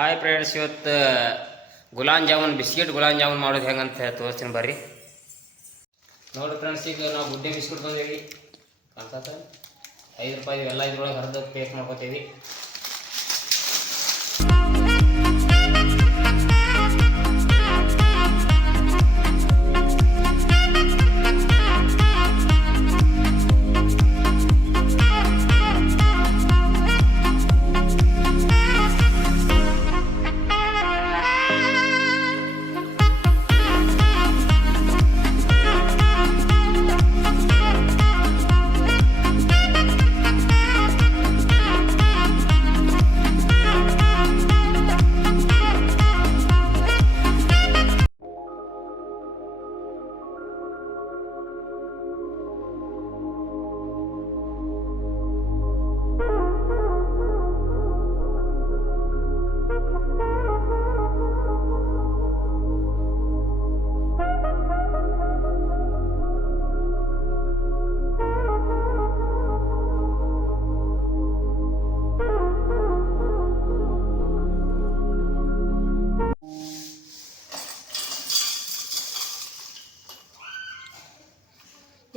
Hi friends, ಇವತ್ತು gulab jamun biscuit gulab jamun ಮಾಡೋದು ಹೆಂಗಂತ ತೋರಿಸ್ತೀನಿ ಬರ್ರಿ. ನೋಡಿರಿ ಫ್ರೆಂಡ್ಸ್, ಈಗ ನಾವು ಗುಡ್ಡೆ ಬಿಸ್ಕಿಟ್ ಬಂದೇವಿ ಕಾಣ್ಸತ್ತ. 5 ರೂಪಾಯಿ ಇವೆಲ್ಲ ಇದ್ರೊಳಗೆ ಹರಿದು ಪೇಸ್ಟ್ ಮಾಡ್ಕೋತೀವಿ.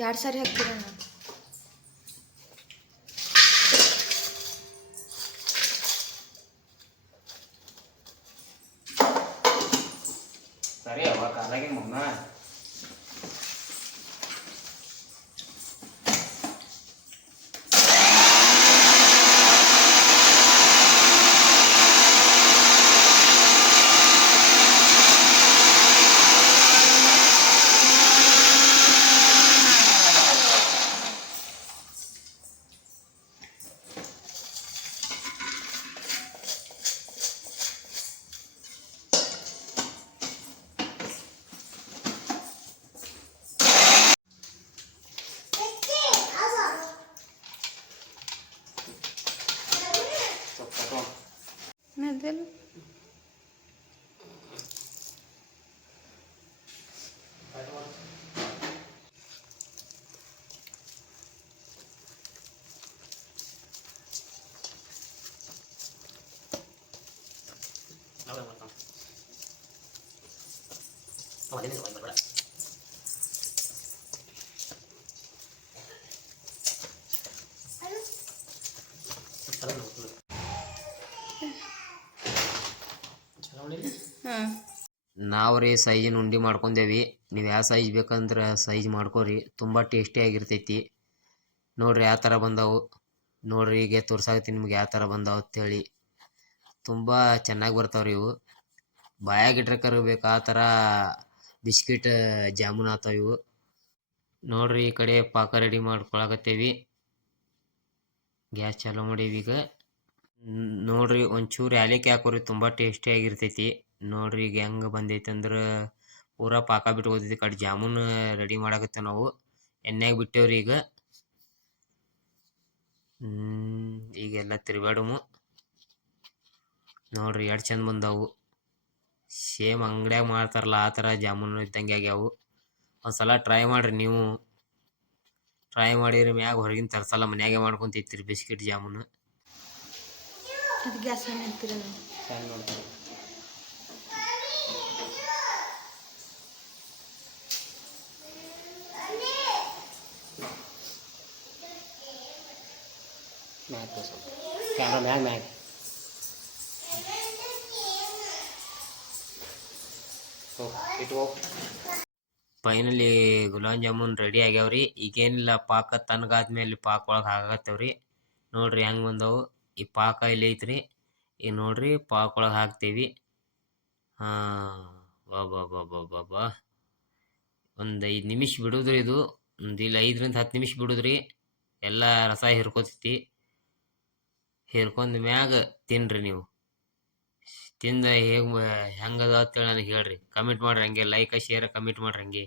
ಎರಡು ಸಾರಿ ಹಾಕ್ತೀರ ನಾನು. ಸರಿ ಅವ ಕಾಲಾಗಿ ಮುನ್ನ ಮೆದಲ್ ನಾವು ರೀ ಸೈಜಿನ ಉಂಡೆ ಮಾಡ್ಕೊಂಡೇವಿ. ನೀವು ಯಾವ ಸೈಜ್ ಬೇಕಂದ್ರೆ ಸೈಜ್ ಮಾಡ್ಕೊರಿ, ತುಂಬ ಟೇಸ್ಟಿಯಾಗಿರ್ತೈತಿ. ನೋಡಿರಿ ಯಾವ ಥರ ಬಂದವು ನೋಡಿರಿ. ಈಗ ತೋರ್ಸಾಕತ್ತೀನಿ ನಿಮ್ಗೆ ಯಾವ ಥರ ಬಂದಾವ ಅಂತೇಳಿ. ತುಂಬ ಚೆನ್ನಾಗಿ ಬರ್ತಾವ್ರಿ ಇವು. ಬಾಯಾಗಿಟ್ರಕರು ಬೇಕು ಆ ಥರ ಬಿಸ್ಕಿಟ್ ಜಾಮೂನ್ ಆಗ್ತಾವ ಇವು. ನೋಡಿರಿ ಈ ಕಡೆ ಪಾಕ ರೆಡಿ ಮಾಡ್ಕೊಳಕತ್ತೇವಿ. ಗ್ಯಾಸ್ ಚಾಲೂ ಮಾಡೀವಿ. ಈಗ ನೋಡಿರಿ ಒಂಚೂರು ಏಲಕ್ಕಿ ಹಾಕೋರಿ, ತುಂಬ ಟೇಸ್ಟಿಯಾಗಿರ್ತೈತಿ. ನೋಡಿರಿ ಈಗ ಹೆಂಗೆ ಬಂದೈತೆ ಅಂದ್ರೆ ಪೂರಾ ಪಾಕ ಬಿಟ್ಟು ಹೋದೈತಿ. ಕಡೆ ಜಾಮೂನ್ ರೆಡಿ ಮಾಡಾಕತ್ತೇವೆ ನಾವು. ಎಣ್ಣೆಗೆ ಬಿಟ್ಟೇವ್ರಿ ಈಗ. ಈಗೆಲ್ಲ ತಿರುಗಾಡಮು. ನೋಡಿರಿ ಎರಡು ಚಂದ ಬಂದವು. ಸೇಮ್ ಅಂಗಡ್ಯಾಗ ಮಾಡ್ತಾರಲ್ಲ ಆ ಥರ ಜಾಮೂನು ಇದ್ದಂಗೆ ಆಗ್ಯಾವು. ಒಂದು ಸಲ ಟ್ರೈ ಮಾಡಿರಿ ನೀವು. ಟ್ರೈ ಮಾಡಿರಿ ಮ್ಯಾಗ ಹೊರಗಿನ ತರಿಸಲ್ಲ, ಮನ್ಯಾಗೆ ಮಾಡ್ಕೊತಿರ್ತೀರಿ ಬಿಸ್ಕಿಟ್ ಜಾಮೂನು. ಅದು ಗ್ಯಾಸ್ ಆನ್ ಇರ್ತೀರ ನೋಡ್ತಾರೆ. ಕ್ಯಾಮ್ರಾ ಮ್ಯಾಗ ಫೈನಲಿ ಗುಲಾಬ್ ಜಾಮೂನ್ ರೆಡಿ ಆಗ್ಯಾವ್ರಿ. ಈಗೇನಿಲ್ಲ, ಪಾಕ ತಣ್ಣಗಾದ್ಮೇಲೆ ಪಾಕ ಒಳಗೆ ಹಾಕತ್ತೇವ್ರಿ. ನೋಡಿರಿ ಹೆಂಗೆ ಬಂದವು. ಈ ಪಾಕ ಇಲ್ಲಿ ಐತ್ರಿ. ಈಗ ನೋಡಿರಿ ಪಾಕ ಒಳಗೆ ಹಾಕ್ತೇವಿ. ಬಾ ಒಂದು 5 ನಿಮಿಷ ಬಿಡುದ್ರಿ. ಇದು ಇಲ್ಲಿ 5ರಿಂದ 10 ನಿಮಿಷ ಬಿಡುದ್ರಿ. ಎಲ್ಲ ರಸ ಹಿರ್ಕೋತೈತಿ. ಹಿರ್ಕೊಂಡ ಮ್ಯಾಗ ತಿನ್ನಿರಿ. ನೀವು ತಿಂದ ಹೆಂಗದ ಅಂತೇಳಿ ನನಗೆ ಹೇಳ್ರಿ. ಕಮೆಂಟ್ ಮಾಡ್ರಿ. ಹಂಗೆ ಲೈಕ್ ಶೇರ್ ಕಮೆಂಟ್ ಮಾಡ್ರಿ ಹಂಗೆ.